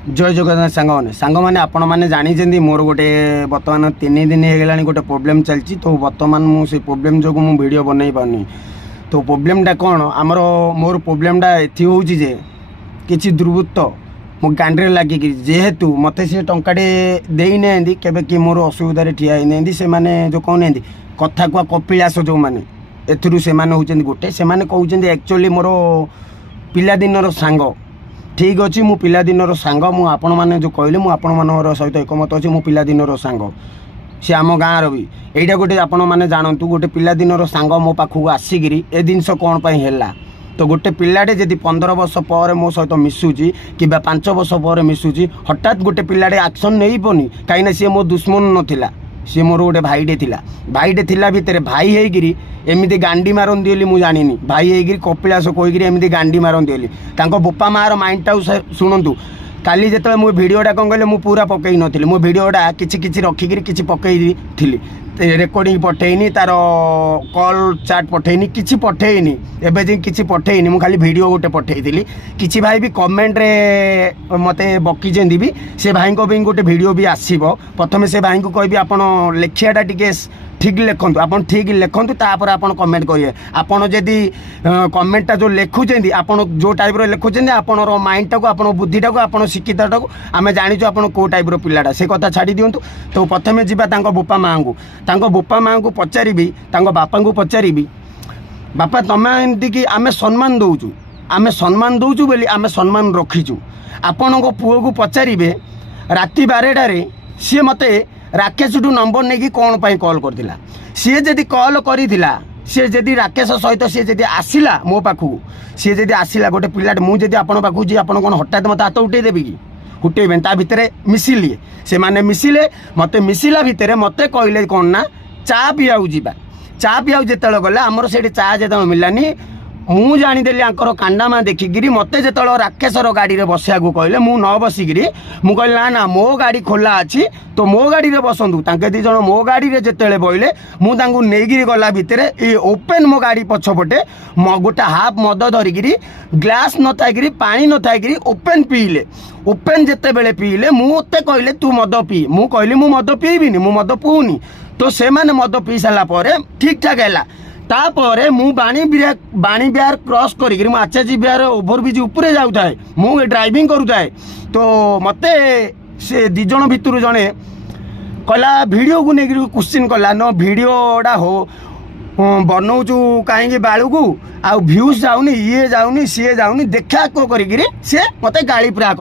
जय जगन्नाथ सांग मैंने आपण मैंने जानी मोर गोटे बर्तमान 3 दिन हो गोटे प्रोब्लेम चलती तो बर्तमान मुझे प्रोब्लेम जो मुझे वीडियो बनई पानी तो प्रोब्लेमटा कौन आमर मोर प्रोब्लेमटा एथि हो कि दुर्वृत्त मो गांडे लगिक जेहेतु मत से टंकाटे देना केवे कि मोर असुविधा ठिया होना से मैंने जो कहना कथा कुआ कपिलास जो मैंने एथुरु से होती गोटे से कहते एक्चुअली मोर पिलादिनर सांग ठीक अच्छे मु पिलादिनर सांग मु आपण मैंने जो कहले मु आपण मान सहित एकमत अच्छे मु पिलादिनर सांग सी आम गाँव भी यहीटा गोटे आपण मैंने जानतु गोटे पिलादिनर सांग मो पाखक आसिकी ए जिनस कौन है तो गोटे पिलाटे जदि 15 वर्ष पर मो सहित मिसुची कि 5 वर्ष पर मिसुची हठात गोटे पिलाटे एक्शन नहीं पनी कहीं सी मो दुश्मन नथिला सी मोर गोटे भाईटे थिला भितर भाई होगी एमती गांडी मारन दिली मुझे जानी भाई होगी कपिलास कहीकि एमती गांडी मारन दिली बोपा मार माइंडटा शुणु काली जिते मुझे भिडटा कौन कहले मुझे पूरा पकई नी मो भिडटा कि रखिकी कि पकई थी रेकर्डिंग पठेनी तार कॉल चाट पठेनी किसी पठेनी एवं जी किसी पठेनी मुझे खाली वीडियो गोटे पठेली किसी भाई भी कमेंट रे मत बकी भी से भाई को भी गोटे वीडियो भी आसो प्रथम से भाई को कहि आप लेखियाटा टी ठीक लिखु आप ठीक लिखु तापर आप कमेंट करेंगे आपड़ जदि कमेंटा जो लिखुं आप जो टाइप लिखुं आपण माइंडटा को आप बुद्धिटा को आप शिक्षितटा को आम जाचु आप कौ टाइप पिलाटा से कथा छाड़ी दिंतु तो प्रथम जावा बोपा माँ को बोपा माँ को पचारि बापा को पचारि बापा तुम एमती आम सम्मान दौचु बोली आम सम्मान रखीचु आपण पुओ को पचारे राति 12टारे सी मत राकेश टू नंबर नहीं कौन पाई कॉल करथिला सी जदि कॉल करिथिला सी जदि राकेश सहित सी जदि आसिला मो पाखु सी जदि आसिला गोटे पिलाटे मुझे जदि आपण पाखु जी आपण कोन हठात मत हाथ उठे देबी कि उठेबे ता भितर मिसिले से माने मिसिले मते मिसिला भितर मते कहले कोन ना चा पियाउ जीवा चा पियाउ जेतल गला हमर सेठी चा जेतल मिलानी मु जानीदेली आंकर कांडामा देखिकी मत जो राकेशर गाड़ी में बसा को कहले मु न बसिकी मु कहली ना ना मो गाड़ी खोला अच्छी तो मो गाड़ी में बसतु तांके दी जन मो गाड़ी में जिते बोले मुझे गला भितर ये ओपन मो गाड़ी पछपटे गोटे हाफ मद धरिकी ग्लास न थी पानी न थी ओपन पीले ओपन जिते बेले पीले मुझे कहले तू मद पी मु कहली मु मद पीबिनी मु मद पिउनी तो से माने मद पी सारापर ठीक ठाक है तापर मु बाणी बिहार क्रॉस करी आचार्य बिहार ओभरब्रिज उपरे जाऊे मु ड्राइविंग करुए तो मते से दिज भितर जड़े कहला वीडियो को लेकर क्वेश्चन कला न वीडियोटा हो बनाऊचु कहीं बालू को आ भ्यूज जाऊनी ये जाऊनी सी जाऊनी देखा को करी सी मत गाड़ी पूरा